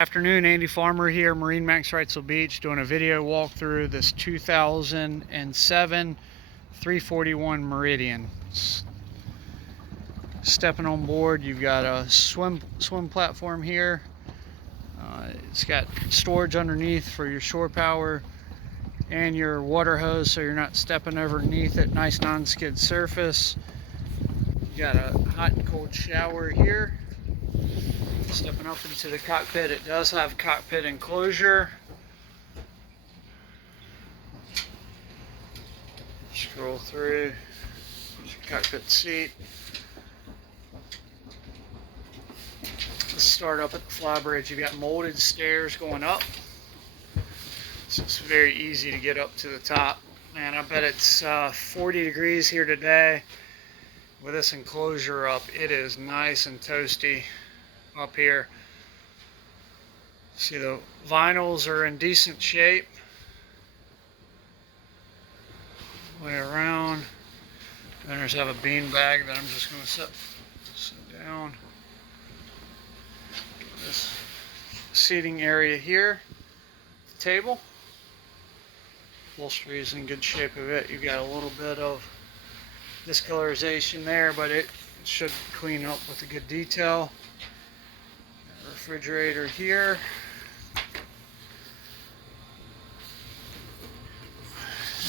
Afternoon, Andy Farmer here, MarineMax Wrightsville Beach, doing a video walkthrough this 2007 341 Meridian. Stepping on board, you've got a swim platform here. It's got storage underneath for your shore power and your water hose, so you're not stepping underneath it. Nice non-skid surface. You got a hot and cold shower here. Stepping up into the cockpit, it does have cockpit enclosure. Scroll through, there's your cockpit seat. Let's start up at the fly bridge. You've got molded stairs going up. So it's very easy to get up to the top. Man, I bet it's 40 degrees here today. With this enclosure up, it is nice and toasty up here. See, the vinyls are in decent shape. Way around. Owners have a bean bag that I'm just going to sit down. This seating area here. The table. Upholstery is in good shape of it. You've got a little bit of discolorization there, but it should clean up with a good detail. Refrigerator here.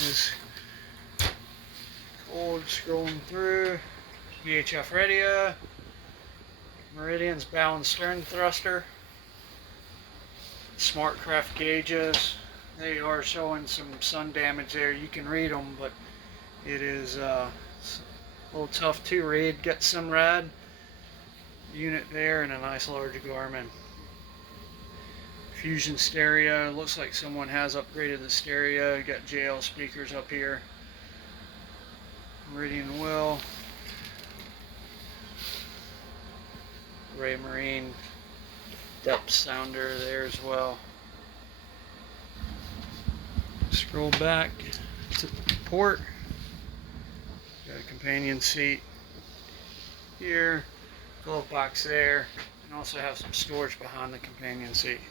Is cold, scrolling through. VHF radio. Meridian's bow and stern thruster. SmartCraft gauges. They are showing some sun damage there. You can read them, but it is a little tough to read. Got some rad unit there and a nice large Garmin. Fusion stereo. Looks like someone has upgraded the stereo. You got JL speakers up here. Meridian wheel. Ray Marine depth sounder there as well. Scroll back to the port. Got a companion seat here. Glove box there, and also have some storage behind the companion seat.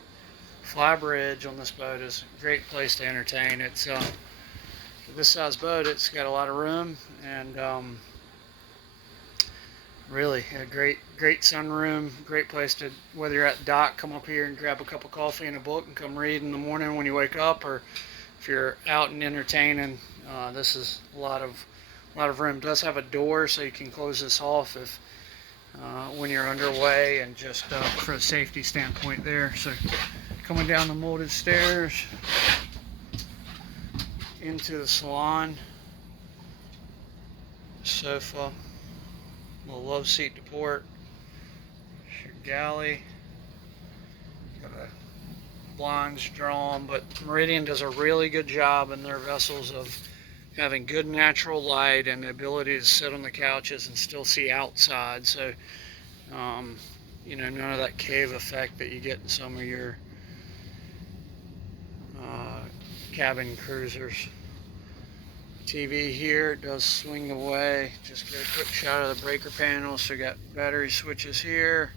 Fly bridge on this boat is a great place to entertain. It's for this size boat, it's got a lot of room, and really a great sunroom. Great place to, whether you're at the dock, come up here and grab a cup of coffee and a book and come read in the morning when you wake up, or if you're out and entertaining, this is a lot of room. It does have a door, so you can close this off if when you're underway, and just for a safety standpoint there. So coming down the molded stairs into the salon, sofa, little love seat to port, your galley, got a blinds drawn, but Meridian does a really good job in their vessels of having good natural light and the ability to sit on the couches and still see outside. So, you know, none of that cave effect that you get in some of your cabin cruisers. TV here, it does swing away. Just get a quick shot of the breaker panel. So you got battery switches here,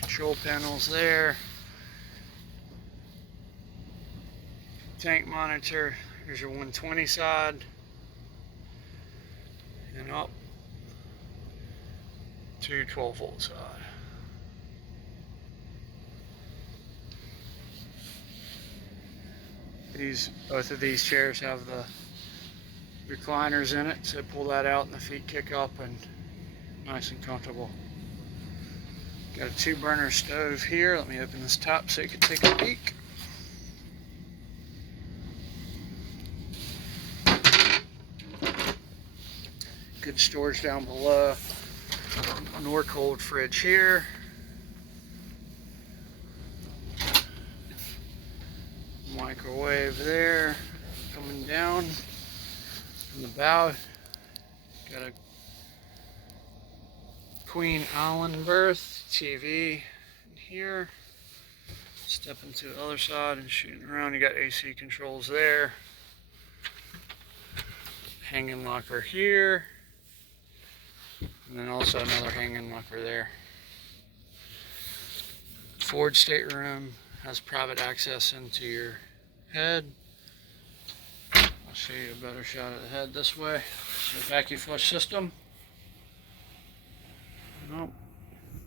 control panels there. Tank monitor. Here's your 120 side, and up to 12-volt side. Both of these chairs have the recliners in it, so pull that out and the feet kick up, and nice and comfortable. Got a 2-burner stove here. Let me open this top so you can take a peek. Good storage down below. Nor cold fridge here. Microwave there. Coming down from the bow, got a queen island berth. TV in here. Stepping to the other side and shooting around. You got AC controls there. Hanging locker here. And then also another hanging locker there. forward stateroom has private access into your head. I'll show you a better shot of the head this way. So vacuum flush system. Nope.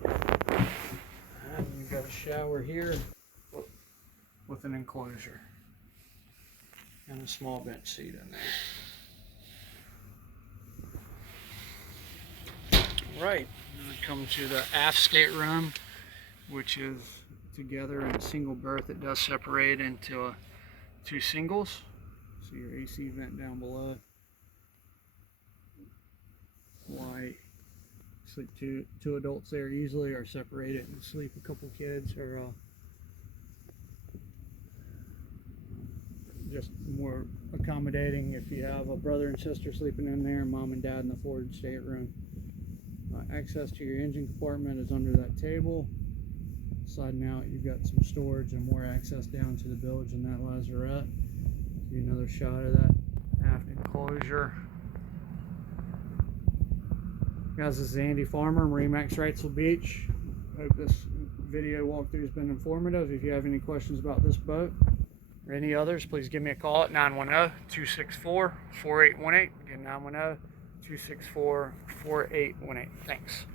And you've got a shower here with an enclosure and a small bench seat in there. Right, we come to the aft stateroom, which is together in a single berth. It does separate into two singles. So your AC vent down below. White. Sleep two adults there easily, or separate it and sleep a couple kids, or just more accommodating if you have a brother and sister sleeping in there, mom and dad in the forward stateroom. Access to your engine compartment is under that table. Sliding out, you've got some storage and more access down to the bilge in that lazarette. Give you another shot of that aft enclosure. Guys, this is Andy Farmer, MarineMax Wrightsville Beach. Hope this video walkthrough has been informative. If you have any questions about this boat or any others, please give me a call at 910-264-4818. Again, 910-264-4818. Thanks.